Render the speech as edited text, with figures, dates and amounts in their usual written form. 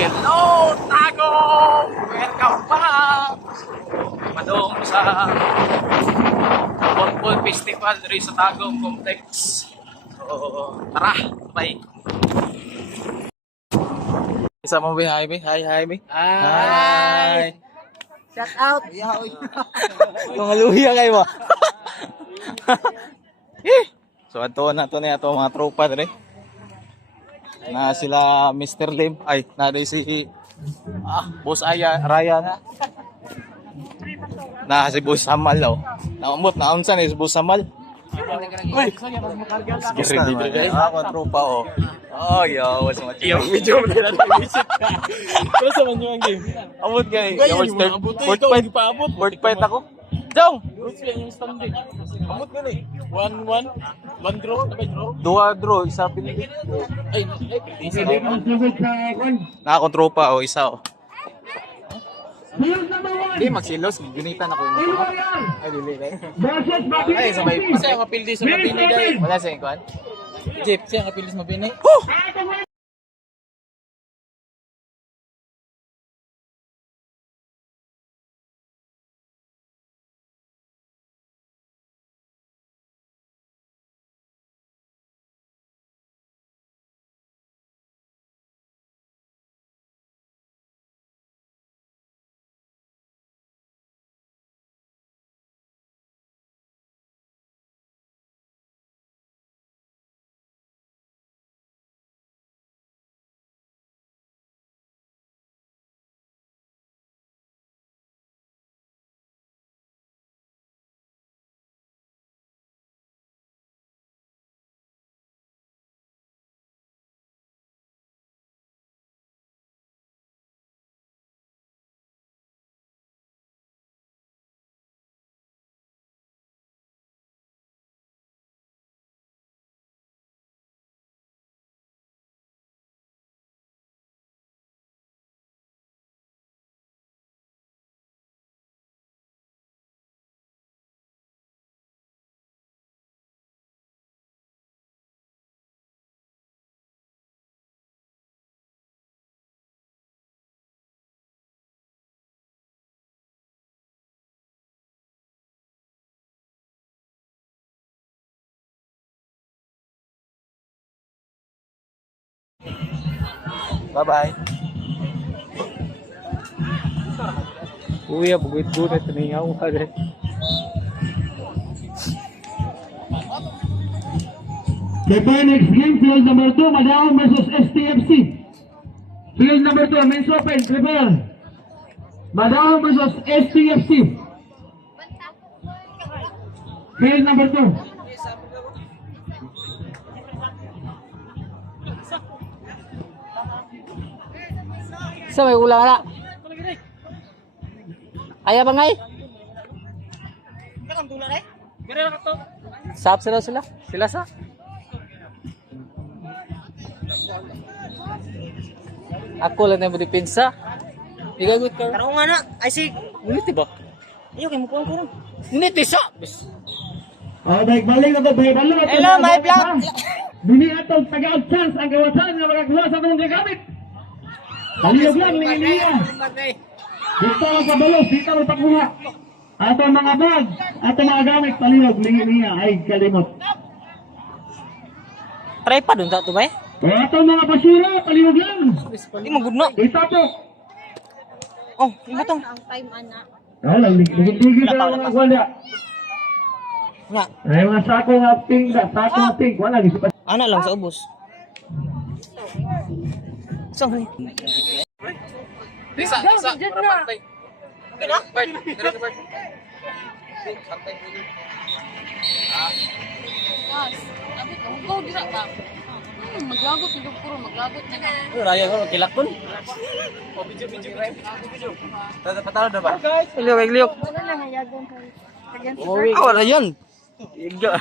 Hello, Tagum! Welcome back! Madong sa Football Festival rin sa Tagum Complex. So, tara, bye! Isa mo ba, Jaime? Hi, Jaime. Hi! Shout out! Yung haluya kayo mo. So, ato na mga tropa rin. Na sila Mr. Lim. Ay, naday si Boss Raya na. Na si Boss Samal oh. Naumot na unsa ni si Boss Samal. Uy. Sige rin ako tropa oh. Oh, yo, what's my team? Medyo mo na visit ka. Pero sa man yung game. Abot kay. Fourth fight ako. Jong. Yung standing. Abot ko ni. 1-1, 1 draw, draw. 2 draw, isa pinili. Ay, easy din. Nakakong tropa o isa o. Hindi, magsilos. Gunitan ako yung ay, dili na yun. Ay, sa may... Kasi ang apildi sa mabini dahil. Wala sa yung kuhan? Jeep, siya ang apildi sa mabini. Bye-bye. Kuya, bugit-bunet. Nahingaw ka rin. The next game, field number 2, Madaon versus STFC. Field number 2, men's open, prepare. Madaon versus STFC. Field number 2. So, may ulang na. Ayaw ba ngay? Sap sila. Sila sa? Ako lang na mo dipinsa. Igagot ka. Karong nga na, ay sig. Ngunit ba? Iyo kay mukuan ko ron. Ngunit isa. Balik na to, balo. Hello, my vlog. Dini atong tagad chance ang kawasan nga makakuha sa itong gamit. Paliyog lang, liya. Dito lang sa balos, dito lang pakuha. Ato mga bag, ato mga gamit, paliyog, liya. Ay, kalimot. Try pa dun to ba? O ato mga basura, paliyog lang. Di mo gudno. Dito po. Oh, imo tong. Ang time ana. Wala, ligid na mga wala. Nga, Ay, mga sako nga pink, sako nga pink. Wala, gisipan. ana lang sa ubos. Sorry. Isa. Para partay. Okay na? Bart, dire ka Bart. Partay mo dito. Mas, abi ko go dira ba? Maglagot ni puro maglagot na na. Raya ko kilakon. Oh, video. Patalo na ba? Liok. Wala lang hayagon sa. Kagyan sa Oh, wala yan. Iga.